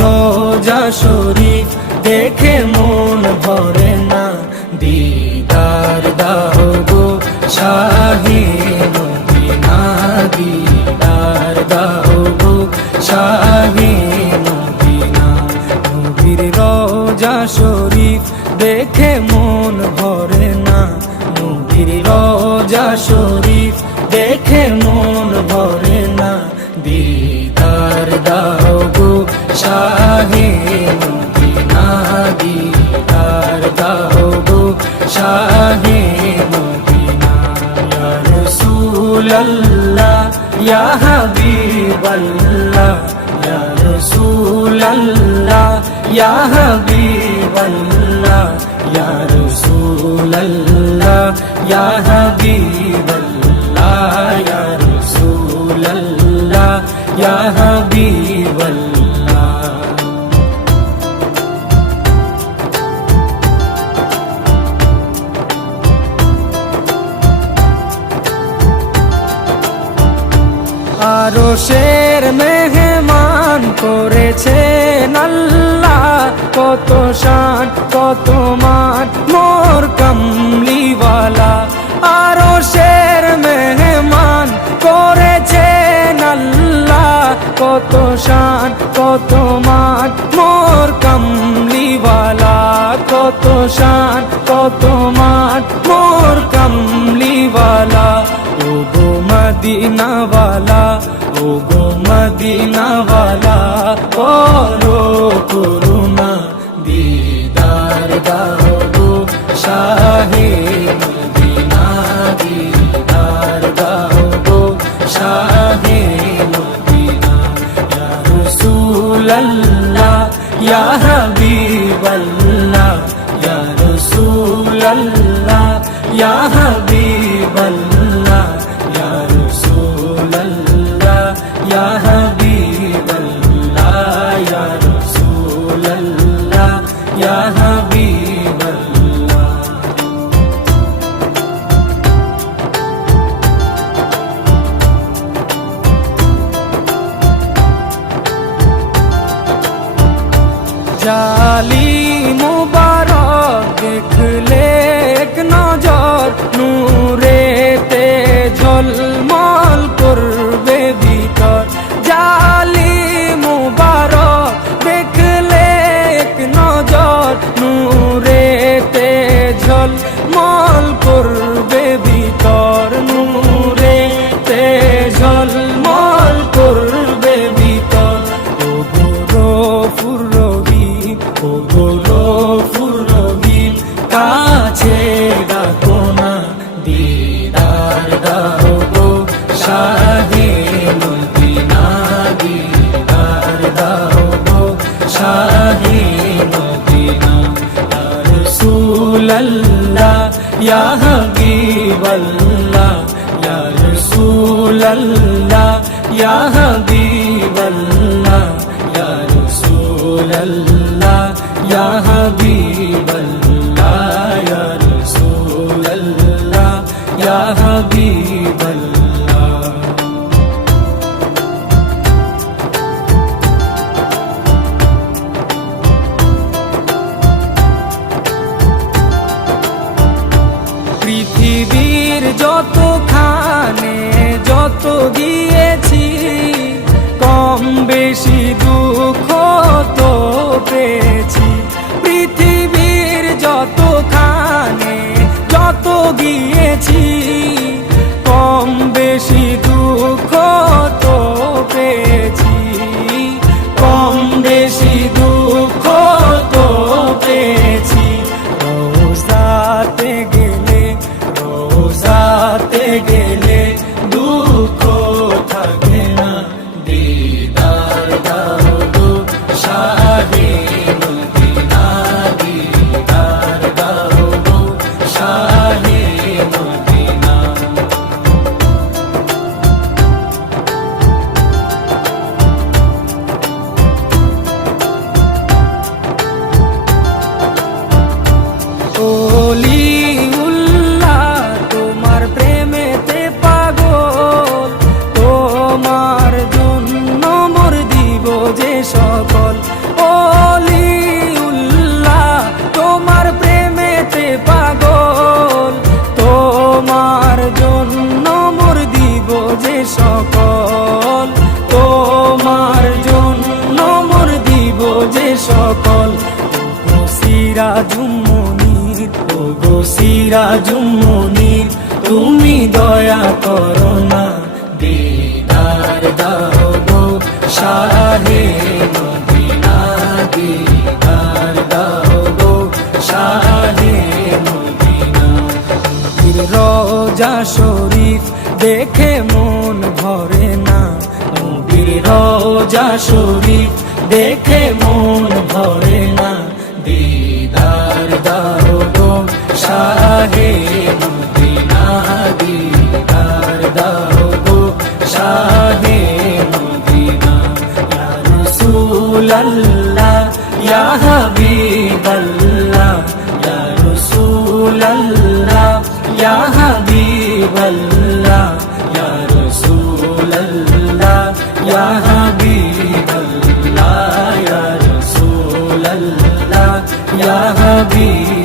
রোজা শরীফ দেখে মন ভরে না, দিদার দাও গো শাহে মদিনা, দিদার দাও গো শাহে মদিনা। নবীর রোজা শরীফ দেখে মন ভরে না, নবীর রোজা শরীফ দেখে মন ভরে না, দিদার দাও গো শাহে মদিনা, দিদার দাও গো শাহে মদিনা। ইয়া রাসূলুল্লাহ ইয়া হাবিবাল্লাহ, ইয়া রাসূলুল্লাহ ইয়া হাবিবাল্লাহ, ইয়া রাসূলুল্লাহ ইয়া হাবিবাল্লাহ, ইয়া রাসূলুল্লাহ ইয়া হাবিবাল্লাহ। আরশের মেহমান করেছেন আল্লাহ, কত শান কত মান মোর কামলিওয়ালা। আরশের মেহমান করেছেন আল্লাহ, কত শান কত মান মোর কামলিওয়ালা, কত শান কত মান মোর কামলিওয়ালা। ও গো মদিনাওয়ালা, ও গো মদিনাওয়ালা, করো করুণা, দিদার দাও গো শাহে মদিনা, দিদার দাও গো শাহে মদিনা। ইয়া রাসূলুল্লাহ ইয়া হাবিবাল্লাহ, ইয়া রাসূলুল্লাহ ইয়া হাবিবাল্লাহ, ইয়া রাসূলুল্লাহ ইয়া হাবিবাল্লাহ, ইয়া রাসূলুল্লাহ ইয়া হাবিবাল্লাহ। জালি মুবারক দেখলে এক নজর, নূরেতে ঝলমল করবে ভিতর। জালি মুবারক দেখলে এক নজর, নূরেতে ঝলমল করবে ভিতর, নূরেতে ঝলমল করবে ভিতর। ও গো গফুর রহিম, ও গো গফুর রহিম, কাছে ডাকো না, দিদার দাও গো শাহে মদিনা, দিদার দাও গো শাহে মদিনা। ইয়া রাসূলুল্লাহ ইয়া হাবিবাল্লাহ, ইয়া রাসূলুল্লাহ ইয়া হাবিবাল্লাহ, ইয়া রাসূলুল্লাহ ইয়া হাবিবাল্লাহ, ইয়া রাসূলুল্লাহ ইয়া হাবিবাল্লাহ। পৃথিবীর যতখানে যত দিয়েছি, কম বেশি দুঃখ তো পেয়েছি। পৃথিবীর যতখানে যত গিয়েছি, কম বেশি দুঃখ তো পেয়েছি, কম বেশি দুঃখ তো পেয়েছি। রোজাতে গেলে, রোজাতে গেলে দুঃখ থাকে না, দিদার দাও গো শাহে মদিনা, দিদার দাও গো শাহে মদিনা। ওলিউল্লাহ তোমার প্রেমেতে পাগল, তোমার জন্য মোর দিব যে সকল। সকল ওগো সিরাজুম মুনির, ওগো সিরাজুম মুনির, তুমি দয়া করো না, দিদার দাও গো শাহে মদিনা, দিদার দাও গো শাহে মদিনা। নবীর রওজা শরীফ দেখে মন ভরে না, নবীর রওজা শরীফ দেখে মন ভরে না, দিদার দাও গো শাহে মদিনা, দিদার দাও গো শাহে মদিনা। ইয়া রাসূলুল্লাহ ইয়া হাবিবাল্লাহ, ইয়া রাসূলুল্লাহ ইয়া হাবিবাল্লাহ, ইয়া রাসূলুল্লাহ ইয়া হাবিবাল্লাহ, ইয়া রাসূলুল্লাহ ইয়া হাবিবাল্লাহ।